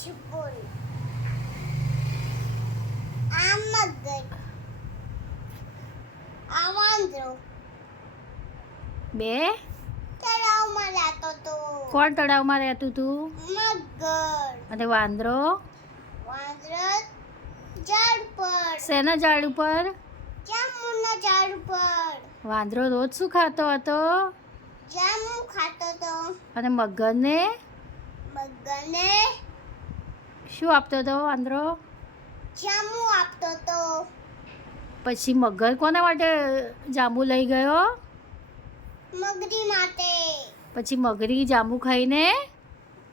છું બોલ. આ મગર, આ વાંદરો બે તળાવમાં રહેતો તો. કોણ તળાવમાં રહેતું હતું? મગર. અને વાંદરો વાંદરો ઝાડ પર, શેના ઝાડ ઉપર? જાંબુના ઝાડ પર વાંદરો રોજ શું ખાતો હતો? જાંબુ ખાતો તો. અને મગરને મગરને શું આપતો હતો વાંદરો? જાંબુ આપતો તો. પછી મગર કોના માટે જાંબુ લઈ ગયો? મગરી માટે. પછી મગરી જાંબુ ખાઈને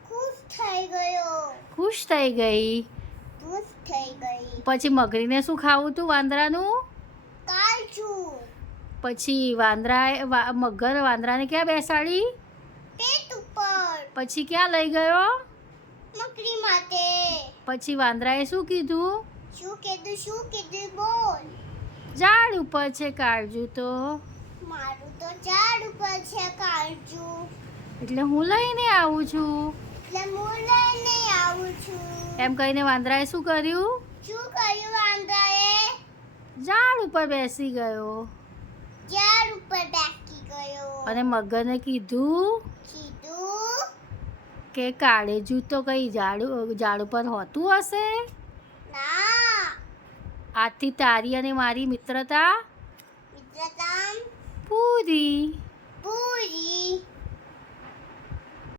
ખુશ થઈ ગયો. ખુશ થઈ ગઈ. ખુશ થઈ ગઈ. પછી મગરીને શું ખાવું હતું વાંદરાનું? કાચું. પછી મગર વાંદરાને ક્યાં બેસાડી? પેટ ઉપર. પછી ક્યાં લઈ ગયો? મગરી માટે. પછી વાંદરાએ શું કીધું? શું કીધું બોલ. ઝાડ ઉપર છે કાળજું તો. મારું તો ઝાડ ઉપર છે કાળજું. એટલે હું લઈને આવું છું. એટલે હું લઈને આવું છું. એમ કહીને વાંદરાએ શું કર્યું? શું કર્યું વાંદરાએ? ઝાડ ઉપર બેસી ગયો. ઝાડ ઉપર બેસી ગયો. અને મગરને કીધું કે કાળેજું તો કઈ ઝાડ ઉપર હોતું હશે? ના. આજથી તારી અને મારી મિત્રતા મિત્રતા પૂરી. પૂરી.